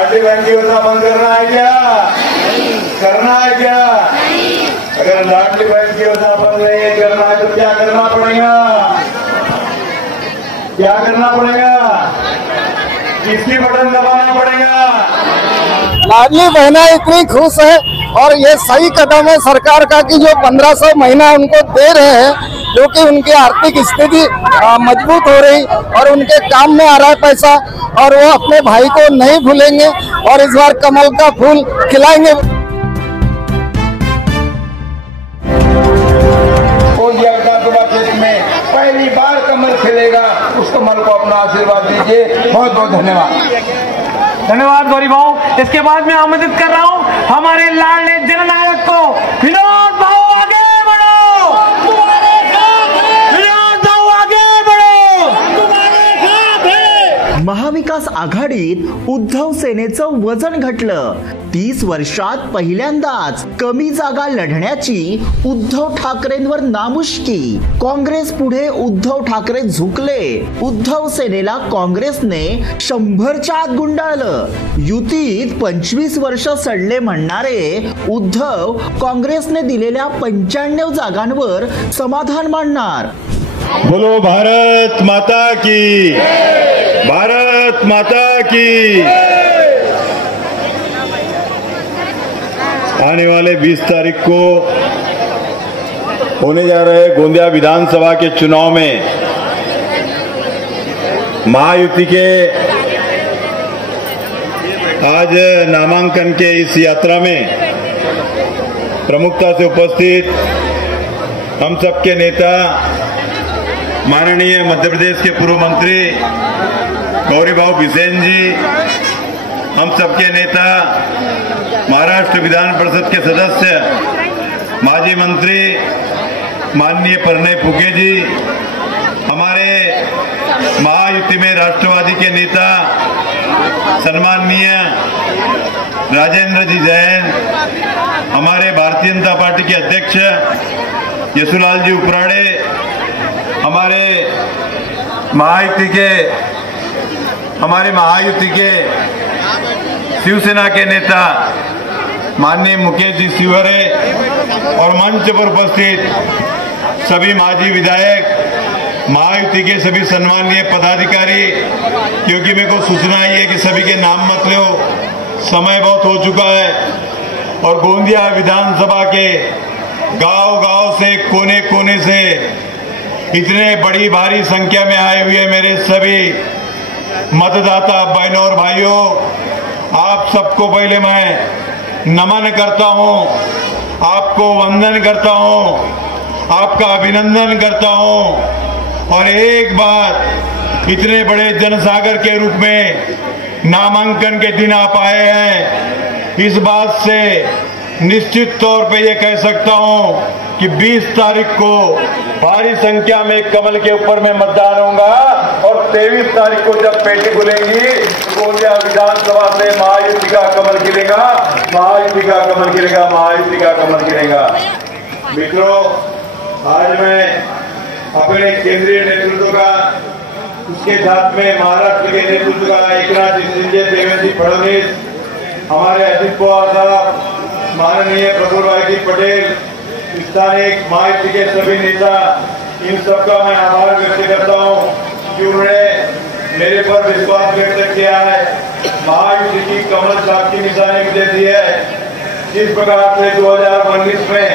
लाडली बहन की योजना बंद करना है क्या? करना है क्या? अगर लाडली बहन की योजना बंद नहीं करना है तो क्या करना पड़ेगा? क्या करना पड़ेगा? किसकी बटन दबाना पड़ेगा? लाडली बहना इतनी खुश है और ये सही कदम है सरकार का कि जो 1500 महीना उनको दे रहे हैं, जो कि उनकी आर्थिक स्थिति मजबूत हो रही और उनके काम में आ रहा है पैसा, और वो अपने भाई को नहीं भूलेंगे और इस बार कमल का फूल खिलाएंगे। गोंदिया विधानसभा क्षेत्र में पहली बार कमल खिलेगा, उस कमल को अपना आशीर्वाद दीजिए। बहुत बहुत धन्यवाद। धन्यवाद गौरी भाऊ। इसके बाद मैं आमंत्रित कर रहा हूँ हमारे लाडले जननायक को, विनोद भाऊ आगे बढ़ो, विनोद भाऊ आगे बढ़ो। महाविकास आघाडीत उद्धव सेनेचं वजन घटलं। 30 वर्षात पहिल्यांदाच कमी जागा लढण्याची उद्धव ठाकरेंवर नामुष्की। काँग्रेस पुढे उद्धव ठाकरे झुकले। उद्धव सेनेला काँग्रेसने 100च्या आत गुंडाळलं। युतीत 25 वर्ष सडले म्हणणारे उद्धव काँग्रेसने दिलेल्या 95 जागांवर समाधान मानणार। बोलो भारत माता की, भारत माता की। आने वाले 20 तारीख को होने जा रहे गोंदिया विधानसभा के चुनाव में महायुति के आज नामांकन के इस यात्रा में प्रमुखता से उपस्थित हम सबके नेता माननीय मध्य प्रदेश के पूर्व मंत्री गौरी भाऊ बिसेन जी, हम सबके नेता महाराष्ट्र विधान परिषद के सदस्य माजी मंत्री माननीय प्रणय फुके जी, हमारे महायुति में राष्ट्रवादी के नेता सम्माननीय राजेंद्र जी जैन, हमारे भारतीय जनता पार्टी के अध्यक्ष यशुलाल जी उपराड़े, हमारे महायुति के शिवसेना के नेता माननीय मुकेश जी शिवहरे और मंच पर उपस्थित सभी माजी विधायक, महायुति के सभी सम्माननीय पदाधिकारी, क्योंकि मेरे को सूचना आई है कि सभी के नाम मत लो, समय बहुत हो चुका है और गोंदिया विधानसभा के गांव-गांव से कोने कोने से इतने बड़ी भारी संख्या में आए हुए मेरे सभी मतदाता बहनों और भाइयों, आप सबको पहले मैं नमन करता हूं, आपको वंदन करता हूं, आपका अभिनंदन करता हूं। और एक बात, इतने बड़े जनसागर के रूप में नामांकन के दिन आप आए हैं, इस बात से निश्चित तौर पे ये कह सकता हूं कि 20 तारीख को भारी संख्या में कमल के ऊपर में मतदान होगा और 23 तारीख को जब पेटी खुलेंगी गोंदिया विधानसभा से महायुति का कमल खिलेगा, महायुति का कमल खिलेगा, महायुति का कमल खिलेगा। मित्रों, आज मैं अपने केंद्रीय नेतृत्व का, उसके साथ में महाराष्ट्र के नेतृत्व का एकनाथ शिंदे, देवेंद्र जी फडणवीस, हमारे अजित पवार साहब, माननीय प्रफुल्ल भाई जी पटेल, स्थानीय महायुति के सभी नेता, इन सबका मैं आभार व्यक्त करता हूं कि उन्होंने मेरे पर विश्वास व्यक्त किया है, महायुति की कमल छाप की निशानी भी दे दी है। जिस प्रकार से 2019 में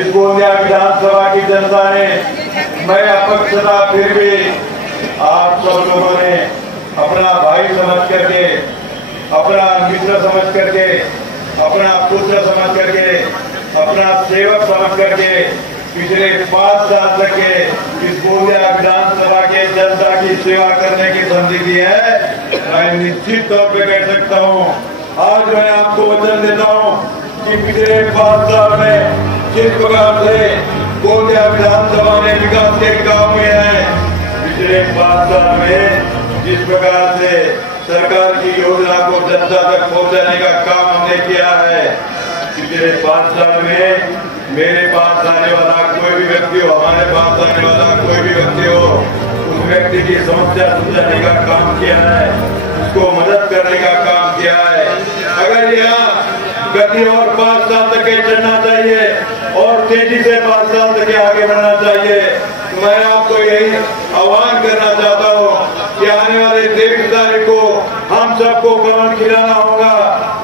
इस गोंदिया विधानसभा की जनता ने, मैं अपक्ष था फिर भी आप सब लोगों ने अपना भाई समझ करके, अपना मित्र समझ करके, अपना पुत्र समझ करके, अपना सेवक समझ करके पिछले 5 साल तक के इस गोंदिया विधानसभा के जनता की सेवा करने की संधि दी है। मैं निश्चित तौर पे कह सकता हूँ, आज मैं आपको वचन देता हूँ कि पिछले 5 साल में जिस प्रकार से गोंदिया विधानसभा में विकास के काम हुए हैं, पिछले 5 साल में जिस प्रकार से सरकार की योजना को जनता तक पहुंचाने का काम हमने किया है, पिछले 5 साल में मेरे पास आने वाला कोई भी व्यक्ति हो, हमारे पास आने वाला कोई भी व्यक्ति हो, उस व्यक्ति की समस्या सुलझाने का काम किया है, उसको मदद करने का काम किया है। गति और 5 साल तक चढ़ना चाहिए और तेजी से 5 साल तक आगे बढ़ना चाहिए। मैं आपको यही आह्वान करना चाहता हूँ कि आने वाले 23 तारीख को हम सबको कमल खिलाना होगा।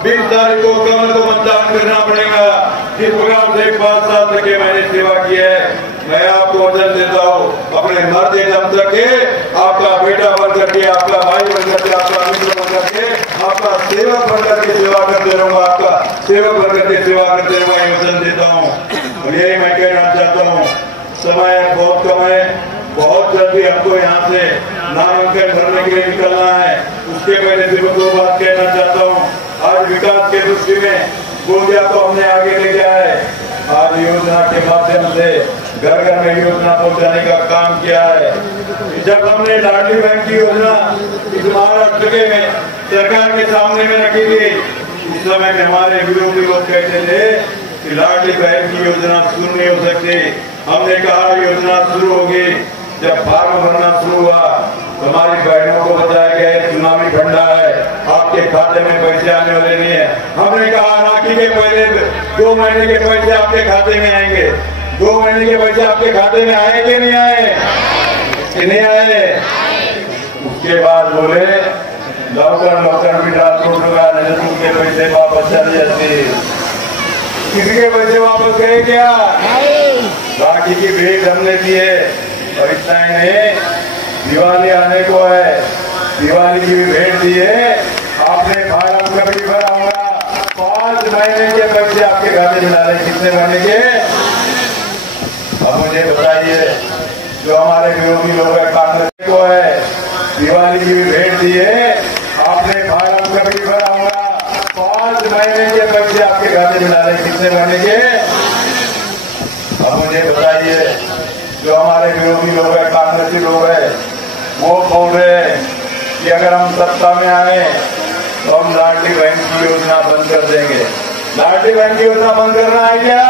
20 तारीख को कमल को मतदान करना पड़ेगा। जिस प्रकार से 5 साल तक मैंने सेवा की है, मैं आपको वचन देता हूँ अपने मरते दम तक के आपका बेटा बन करके, आपका भाई बन करके, आपका मित्र बन करके, आपका सेवक बन करके सेवा करते रहूंगा, आपका सेवक बन करके सेवा करते रहूंगा, ये वचन देता हूँ। और यही मैं कहना चाहता हूँ, समय बहुत कम है, बहुत जल्दी हमको यहाँ से नामांकन भरने के लिए निकलना है। उसके पहले सिर्फ 2 बात कहना चाहता हूँ। आज विकास के दृष्टि में गोंदिया को हमने आगे ले गया है। आज योजना के माध्यम से घर घर में योजना पहुंचाने का काम किया है। जब हमने लाडली बहन की योजना इस महाराष्ट्र के में सरकार के सामने में रखी थी, उस समय में हमारे विरोधी लोग कहते थे कि लाडली बहन की योजना शुरू नहीं हो सकती। हमने कहा योजना शुरू होगी। जब फार्म भरना शुरू हुआ तो हमारी बहनों को बताया गया चुनावी फंडा है, आपके खाते में पैसे आने वाले नहीं है। हमने कहा राखी के पहले 2 महीने के पैसे आपके खाते में आएंगे। 2 महीने के पैसे आपके खाते में आए कि नहीं आए? कि नहीं आए? उसके बाद बोले लौकर भी ट्रांसपोर्ट होगा, नहीं के पैसे वापस चले जाते। किसी के पैसे वापस गए क्या? राखी की भेंट हमने दी है। और इतना ही नहीं, दिवाली आने को है, दिवाली की भी भेंट दी है। आपने फार्म कभी भरा होगा, 5 महीने के पैसे आपके खाते में डाले। कितने महीने के? अब मुझे बताइए, जो हमारे विरोधी लोग कांग्रेस को है, दिवाली की भी भेंट दी है। आपने फार्म कभी भरा होगा, 5 महीने के पैसे आपके खाते में डाले। कितने महीने के? अब मुझे बताइए, जो हमारे विरोधी लोग है, कांग्रेसी लोग है, वो बोल रहे हैं कि अगर हम सत्ता में आए तो हम लाडली बहन की योजना बंद कर देंगे। लाडली बहन की योजना बंद करना है क्या?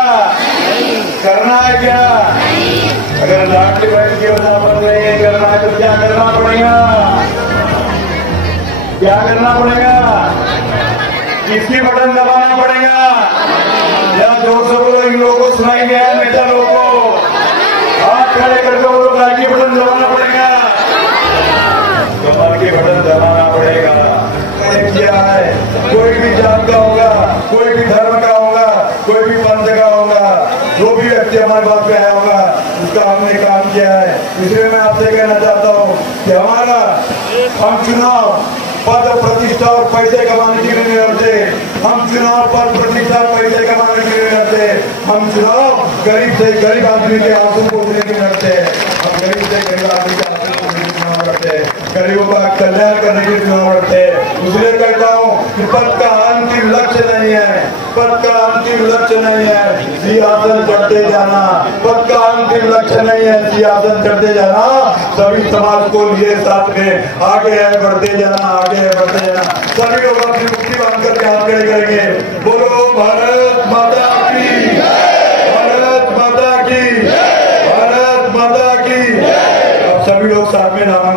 करना है क्या? अगर लाडली बहन की योजना बंद नहीं करना है तो क्या करना पड़ेगा? क्या करना पड़ेगा? किसकी बटन दबाना पड़ेगा? या 200 लोग इन लोगों को सुनाई गया नेता लोगों को हाथ खड़े करके वो लोग लाइक की बटन दबाना पड़ेगा, कमल की बटन दबाना पड़ेगा। क्या है, कोई भी जात का होगा, कोई भी धर्म का होगा, कोई भी पंथ का होगा, जो भी व्यक्ति हमारे पास में आया होगा उसका हमने काम किया है। इसलिए मैं आपसे कहना चाहता हूँ कि हमारा हम चुनाव पद प्रतिष्ठा और पैसे कमाने के लिए नहीं लड़ते। हम चुनाव पद प्रतिष्ठा पैसे कमाने के लिए लड़ते। हम चुनाव गरीब से गरीब आदमी के आंसू पोंछने के लिए लड़ते हैं। हम गरीब से गरीब आदमी के आंसू पोंछने के लिए चुनाव लड़ते हैं, गरीबों का कल्याण करने के लिए चुनाव लड़ते हैं। इसलिए कहता हूँ कि पद का अंतिम लक्ष्य नहीं है, पद का अंतिम लक्ष्य नहीं है सिंहासन चढ़ते जाना। पद का अंतिम लक्ष्य नहीं है सिंहासन चढ़ते जाना। सभी समाज को लिए साथ में आगे है बढ़ते जाना, आगे है बढ़ते जाना। सभी लोग अपनी मुट्ठी बांध करके हाथ खड़े करेंगे। बोलो भारत माता की, भारत माता की, भारत माता की। अब सभी लोग साथ में नाम